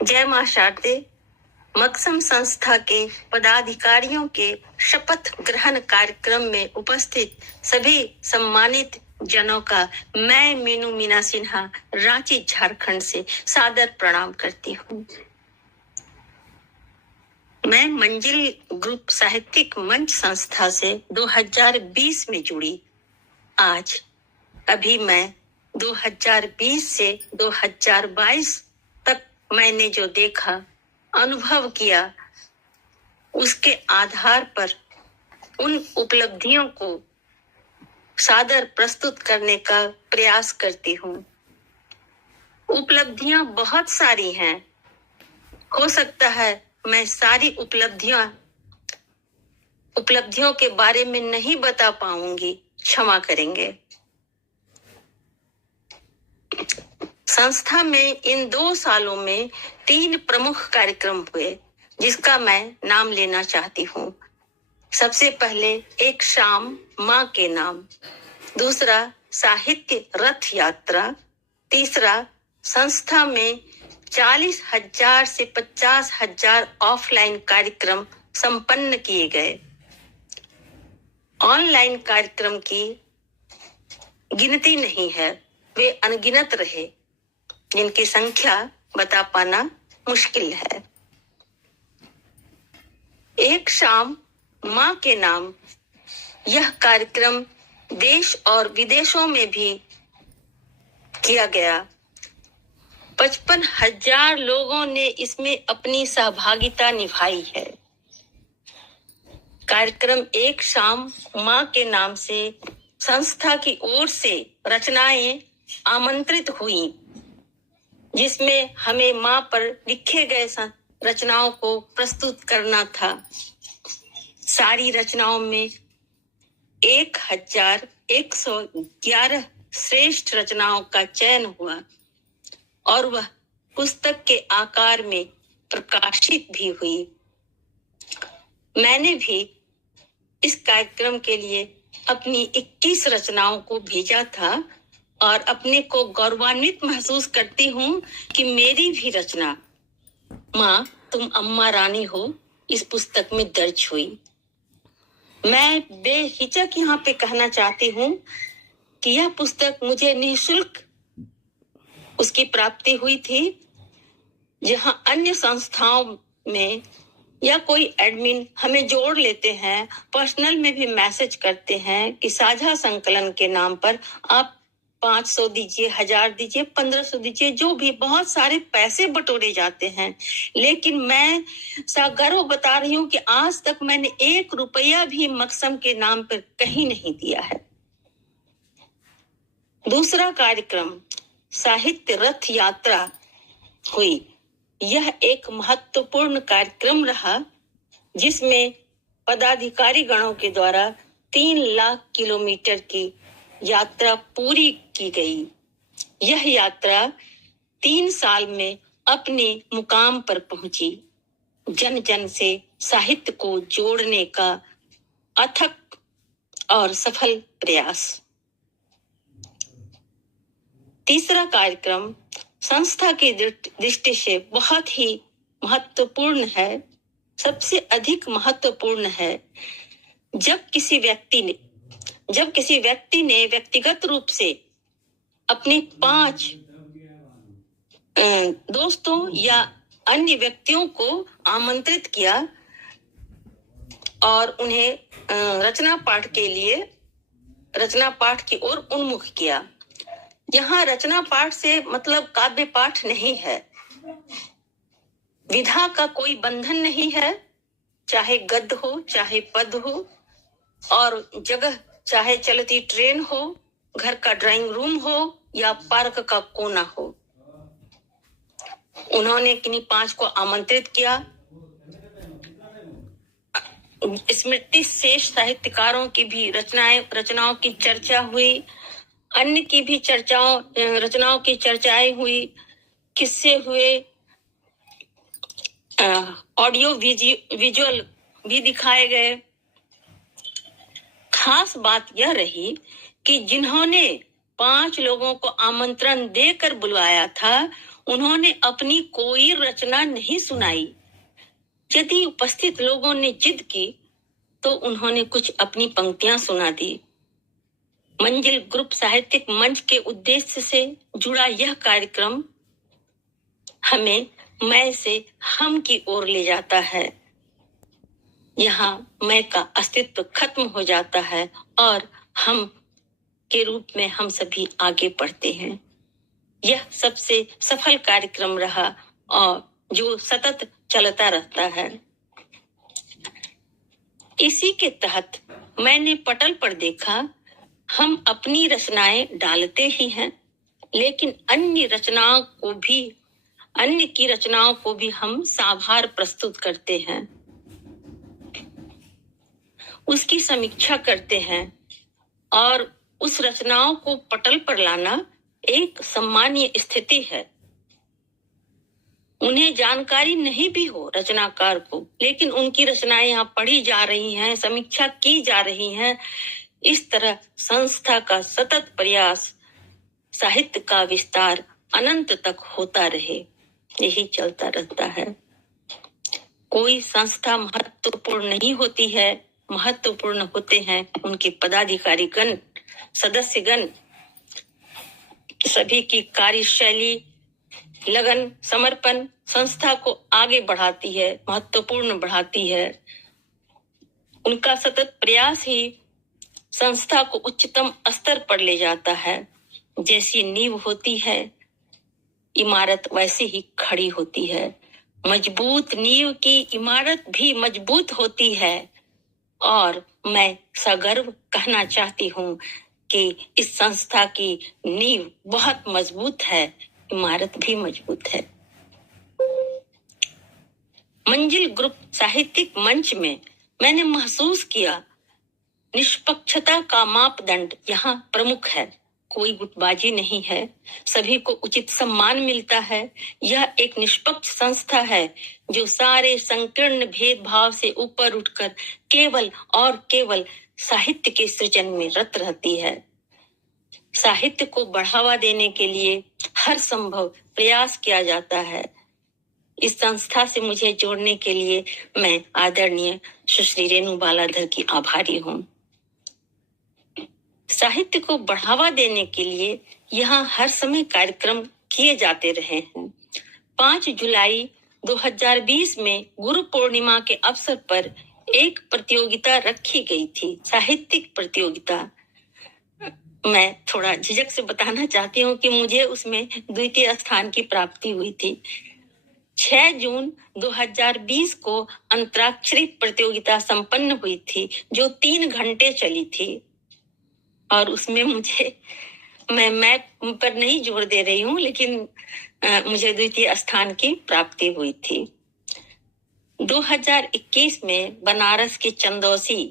जय मां शारदे। मकसम संस्था के पदाधिकारियों के शपथ ग्रहण कार्यक्रम में उपस्थित सभी सम्मानित जनों का मैं मीनू मीना सिन्हा रांची झारखंड से सादर प्रणाम करती हूँ। मैं मंजिल ग्रुप साहित्यिक मंच संस्था से 2020 में जुड़ी। आज अभी मैं 2020 से 2022 तक मैंने जो देखा, अनुभव किया, उसके आधार पर उन उपलब्धियों को सादर प्रस्तुत करने का प्रयास करती हूँ। उपलब्धियां बहुत सारी हैं। हो सकता है मैं सारी उपलब्धियों के बारे में नहीं बता पाऊंगी, क्षमा करेंगे। संस्था में इन 2 सालों में 3 प्रमुख कार्यक्रम हुए, जिसका मैं नाम लेना चाहती हूँ। सबसे पहले एक शाम माँ के नाम, दूसरा साहित्य रथ यात्रा, तीसरा संस्था में 40,000 से 50,000 ऑफलाइन कार्यक्रम संपन्न किए गए। ऑनलाइन कार्यक्रम की गिनती नहीं है, वे अनगिनत रहे, जिनकी संख्या बता पाना मुश्किल है। एक शाम माँ के नाम, यह कार्यक्रम देश और विदेशों में भी किया गया। 55,000 लोगों ने इसमें अपनी सहभागिता निभाई है। कार्यक्रम एक शाम माँ के नाम से संस्था की ओर से रचनाएं आमंत्रित हुई, जिसमें हमें माँ पर लिखे गए रचनाओं को प्रस्तुत करना था। सारी रचनाओं में 1,111 श्रेष्ठ रचनाओं का चयन हुआ और वह पुस्तक के आकार में प्रकाशित भी हुई। मैंने भी इस कार्यक्रम के लिए अपनी 21 रचनाओं को भेजा था और अपने को गौरवान्वित महसूस करती हूँ कि मेरी भी रचना माँ तुम अम्मा रानी हो इस पुस्तक में दर्ज हुई। मैं बेहिचक यहाँ पे कहना चाहती हूँ कि यह पुस्तक मुझे निःशुल्क उसकी प्राप्ति हुई थी, जहां अन्य संस्थाओं में या कोई एडमिन हमें जोड़ लेते हैं, पर्सनल में भी मैसेज करते हैं कि साझा संकलन के नाम पर आप 500 दीजिए, 1000 दीजिए, 1500 दीजिए, जो भी बहुत सारे पैसे बटोरे जाते हैं। लेकिन मैं सगर्व बता रही हूँ कि आज तक मैंने 1 रुपया भी मकसम के नाम पर कहीं नहीं दिया है। दूसरा कार्यक्रम साहित्य रथ यात्रा हुई। यह एक महत्वपूर्ण कार्यक्रम रहा, जिसमें पदाधिकारी गणों के द्वारा 3 लाख किलोमीटर की यात्रा पूरी की गई। यह यात्रा 3 साल में अपने मुकाम पर पहुंची। जन जन से साहित्य को जोड़ने का अथक और सफल प्रयास। तीसरा कार्यक्रम संस्था की दृष्टि से बहुत ही महत्वपूर्ण है, सबसे अधिक महत्वपूर्ण है। जब किसी व्यक्ति ने व्यक्तिगत रूप से अपने 5 दोस्तों या अन्य व्यक्तियों को आमंत्रित किया और उन्हें रचना पाठ की ओर उन्मुख किया। यहाँ रचना पाठ से मतलब काव्य पाठ नहीं है। विधा का कोई बंधन नहीं है, चाहे गद्य हो, चाहे पद हो, और जगह चाहे चलती ट्रेन हो, घर का ड्राइंग रूम हो या पार्क का कोना हो। उन्होंने किन्हीं 5 को आमंत्रित किया। स्मृति शेष साहित्यकारों की भी रचनाओं की चर्चा हुई, अन्य की भी रचनाओं की चर्चाएं हुई, किस्से हुए, ऑडियो विजुअल भी दिखाए गए। खास बात यह रही कि जिन्होंने 5 लोगों को आमंत्रण देकर बुलवाया था, उन्होंने अपनी कोई रचना नहीं सुनाई। यदि उपस्थित लोगों ने जिद की तो उन्होंने कुछ अपनी पंक्तियां सुना दी। मंजिल ग्रुप साहित्यिक मंच के उद्देश्य से जुड़ा यह कार्यक्रम हमें मैं से हम की ओर ले जाता है। यहाँ मैं का अस्तित्व खत्म हो जाता है और हम के रूप में हम सभी आगे बढ़ते हैं। यह सबसे सफल कार्यक्रम रहा और जो सतत चलता रहता है। इसी के तहत मैंने पटल पर देखा, हम अपनी रचनाएं डालते ही हैं, लेकिन अन्य की रचनाओं को भी हम साभार प्रस्तुत करते हैं, उसकी समीक्षा करते हैं और उस रचनाओं को पटल पर लाना एक सम्मानीय स्थिति है। उन्हें जानकारी नहीं भी हो रचनाकार को, लेकिन उनकी रचनाएं यहाँ पढ़ी जा रही हैं, समीक्षा की जा रही हैं। इस तरह संस्था का सतत प्रयास, साहित्य का विस्तार अनंत तक होता रहे, यही चलता रहता है। कोई संस्था महत्वपूर्ण नहीं होती है, महत्वपूर्ण होते हैं उनके पदाधिकारीगण, सदस्यगण, सभी की कार्यशैली, लगन, समर्पण संस्था को आगे बढ़ाती है, महत्वपूर्ण बढ़ाती है। उनका सतत प्रयास ही संस्था को उच्चतम स्तर पर ले जाता है। जैसी नींव होती है, इमारत वैसे ही खड़ी होती है। मजबूत नींव की इमारत भी मजबूत होती है और मैं सगर्व कहना चाहती हूँ कि इस संस्था की नींव बहुत मजबूत है, इमारत भी मजबूत है। मंजिल ग्रुप साहित्यिक मंच में मैंने महसूस किया, निष्पक्षता का मापदंड यहाँ प्रमुख है। कोई गुटबाजी नहीं है, सभी को उचित सम्मान मिलता है। यह एक निष्पक्ष संस्था है जो सारे संकीर्ण भेदभाव से ऊपर उठकर केवल और केवल साहित्य के सृजन में रत रहती है। साहित्य को बढ़ावा देने के लिए हर संभव प्रयास किया जाता है। इस संस्था से मुझे जोड़ने के लिए मैं आदरणीय सुश्री रेणु बालाधर की आभारी हूँ। साहित्य को बढ़ावा देने के लिए यहाँ हर समय कार्यक्रम किए जाते रहे हैं। 5 जुलाई 2020 में गुरु पूर्णिमा के अवसर पर एक प्रतियोगिता रखी गई थी, साहित्यिक प्रतियोगिता। मैं थोड़ा झिझक से बताना चाहती हूँ कि मुझे उसमें द्वितीय स्थान की प्राप्ति हुई थी। 6 जून 2020 को अंतराक्षरी प्रतियोगिता संपन्न हुई थी, जो 3 घंटे चली थी और उसमें मैं पर नहीं जोर दे रही हूँ, लेकिन मुझे द्वितीय स्थान की प्राप्ति हुई थी। 2021 में बनारस के चंदौसी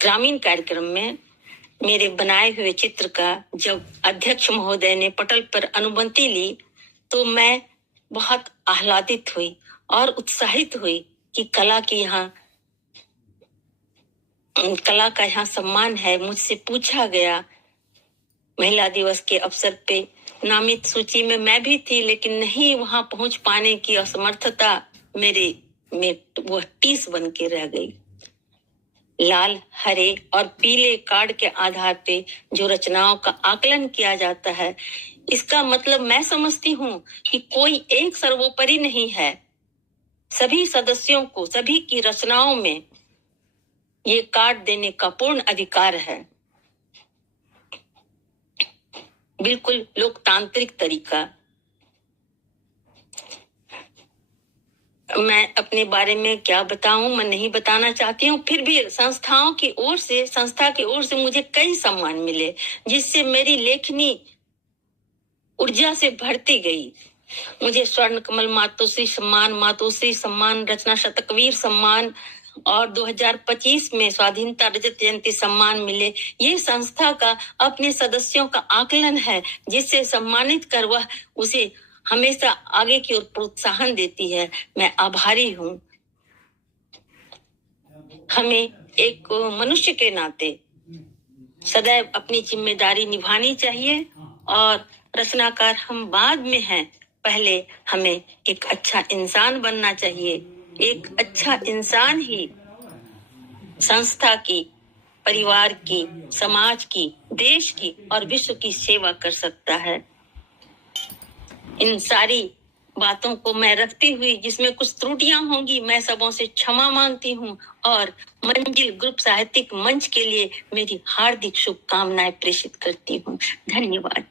ग्रामीण कार्यक्रम में मेरे बनाए हुए चित्र का जब अध्यक्ष महोदय ने पटल पर अनुमति ली तो मैं बहुत आह्लादित हुई और उत्साहित हुई कि कला का यहाँ सम्मान है। मुझसे पूछा गया, महिला दिवस के अवसर पे नामित सूची में मैं भी थी, लेकिन नहीं वहां पहुंच पाने की असमर्थता में वो टीस बन के रह गई। लाल, हरे और पीले कार्ड के आधार पे जो रचनाओं का आकलन किया जाता है, इसका मतलब मैं समझती हूँ कि कोई एक सर्वोपरि नहीं है। सभी सदस्यों को सभी की रचनाओं में ये कार्ड देने का पूर्ण अधिकार है। बिल्कुल लोकतांत्रिक तरीका। मैं अपने बारे में क्या बताऊं, मैं नहीं बताना चाहती हूँ। फिर भी संस्था की ओर से मुझे कई सम्मान मिले, जिससे मेरी लेखनी ऊर्जा से भरती गई। मुझे स्वर्ण कमल मातोश्री सम्मान, रचना शतकवीर सम्मान और 2025 में स्वाधीनता रजत जयंती सम्मान मिले। ये संस्था का अपने सदस्यों का आकलन है, जिससे सम्मानित कर वह उसे हमेशा आगे की ओर प्रोत्साहन देती है। मैं आभारी हूँ। हमें एक मनुष्य के नाते सदैव अपनी जिम्मेदारी निभानी चाहिए और रचनाकार हम बाद में हैं, पहले हमें एक अच्छा इंसान बनना चाहिए। एक अच्छा इंसान ही संस्था की, परिवार की, समाज की, देश की और विश्व की सेवा कर सकता है। इन सारी बातों को मैं रखती हुई, जिसमें कुछ त्रुटियां होंगी, मैं सबों से क्षमा मांगती हूँ और मंजिल ग्रुप साहित्यिक मंच के लिए मेरी हार्दिक शुभकामनाएं प्रेषित करती हूँ। धन्यवाद।